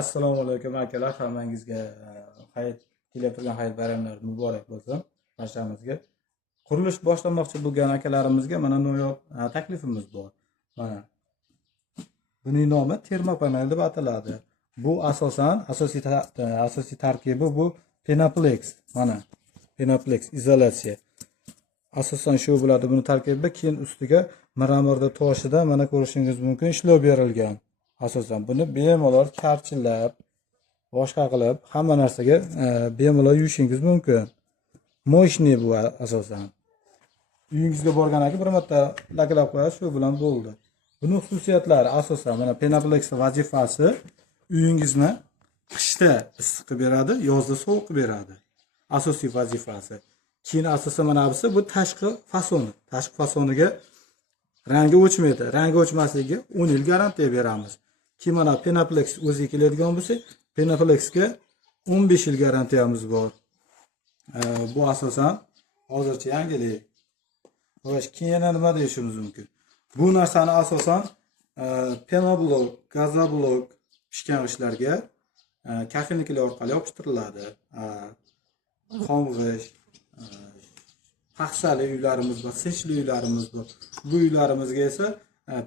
Assalomu alaykum akalar, hammangizga kelib turgan hayit bayramlar muborak bo'lsin barchamizga. Qurilish boshlamoqchi bo'lgan akalarimizga mana noyob taklifimiz bor. Mana buning nomi termopanel deb ataladi. Bu asosan asosiy tarkibi bu Penaplex. Mana Penaplex izolyatsiya. Asosan shu bo'ladi buni tarkibida, keyin ustiga mramorda toshida mana ko'rishingiz mumkin ishlov berilgan. Asosan buni bemalol karchillab, boshqa qilib hamma narsaga bemalol yuvishingiz mumkin. Mo'shni bu asosan. Uyingizga borgan bir marta laklab qo'yasiz, shu bilan bo'ldi. Buning xususiyatlari asosan mana Penaplex vazifasi uyingizni qishda issiq qilib beradi, yozda sovuq qilib beradi. Asosiy vazifasi. Keyin asosan mana bu tashqi fasoni. Tashqi fasoniga rangi o'chmaydi. Rangi o'chmasligiga 10 yil garantiya beramiz. Keyin mana Penaplex o'ziga keladigan bo'lsa, Penaplexga 15 yil garantiyamiz bor. Bu asosan hozircha yangilik. Xo'sh, keyin yana nima deyishimiz mumkin? Bu narsani asosan Penablok, Gazablok pishgan g'ishtlarga kafelniklar orqali yopishtiriladi. Xomg'ish, paxsali uylarimiz bor, sinchli uylarimiz bor. Bu uylarimizga esa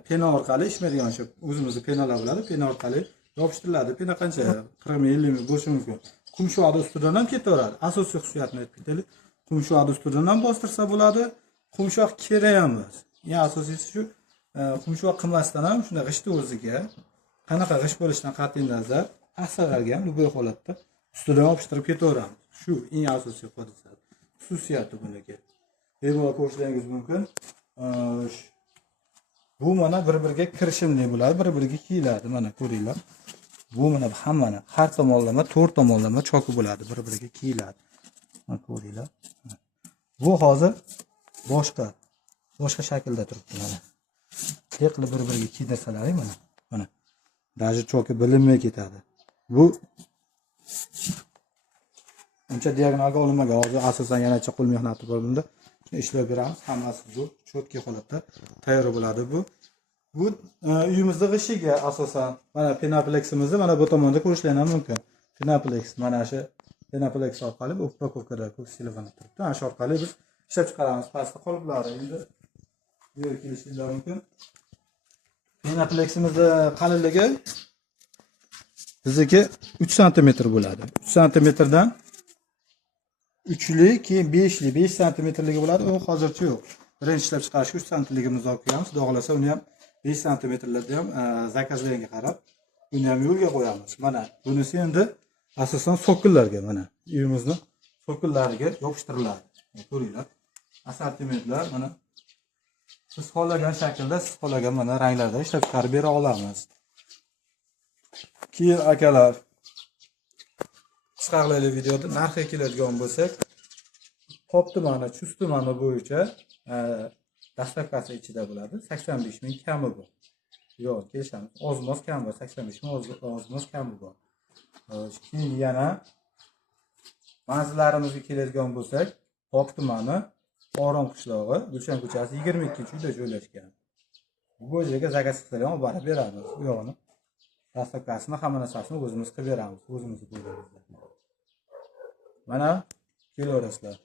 pena orqali ishmaydigan o'sha o'zimizning penalar bo'ladi. Pena orqali yopishtiriladi. Pena qancha 40 ming, 50 ming bo'lishi mumkin. Qumshoqni ustidan ham ketaveradi. Asosiy xususiyatini aytib ketaylik. Qumshoqni ustidan ham bostirsa bo'ladi. Qumshoq kerak emas. Eng asosiysi shu qumshoq qilmasdan ham shunday g'ishtni o'ziga qanaqa g'isht bo'lishidan qat'iy nazar paxsalarga ham любой holatda ustidan yopishtirib ketaveramiz. Shu eng asosiy xususiyati buniki. Bemalol ko'rishingiz mumkin. Bu mana bir-biriga kirishimli bo'ladi, bir-biriga kiyiladi. Mana ko'ringlar. Bu mana hammani har tomonlama, to'rt tomonlama choki bo'ladi, bir-biriga kiyiladi. Mana ko'ringlar. Bu hozir boshqa shaklda turibdi mana. Qilib bir-biriga kiydirsalaring mana. Даже choki bilinmay ketadi. Bu uncha diagonalga olinmagan. Hozir asosan yanacha qo'l mehnati bor bunda. Ishlab beramiz. Hammasi bu cho'tki holatda tayyor bo'ladi bu. Bu uyimizda g'ishiga asosan mana Penapleximizni mana bu tomonda ko'rishlaringiz mumkin. Penaplex mana shu Penaplex orqali bu upakovkada ko'k silvan turibdi. Ana shu orqali biz ishlab chiqaramiz pastda qoliplari. Endi bu yerga kelishingiz mumkin. Penapleximizni qalinligi bizniki 3 sm bo'ladi. 3 sm-dan 3li, keyin 5li, 5 sm-ligi bo'ladi. U hozircha yo'q. Birinchi ishlab chiqarishga 3 sm-ligimizni olib kelamiz. Xudo xolasa uni ham 5 sm-larda ham zakazlarga qarab uni ham yo'lga qo'yamiz. Mana bunisi endi asosan so'killarga mana uyimizni so'killariga yopishtiriladi. Ko'ringlar. Assortimentlar mana siz xohlagan shaklda, siz xohlagan mana ranglarda ishlab chiqarib bera olamiz. Keyin akalar qisqarli videoda narxiga keladigan bo'lsak, Pop tumani, Chust tumani bo'yicha dastavkasi ichida bo'ladi. 85 ming kami bor. Yo'q, kelishamiz. Ozmoz kam bor, 85 ming ozmoz kami bor. Keyin yana manzillarimizga keladigan bo'lsak, Pop tumani, Orom qishlog'i, Gulshan ko'chasi 22-uyda joylashgan. Bu yerga zakaz qilib ham borib beramiz. Bu yo'g'ini dastavkasini, hamma narsasini o'zimiz qilib beramiz, o'zimiz qo'yamiz. Mana kelaverasizlar.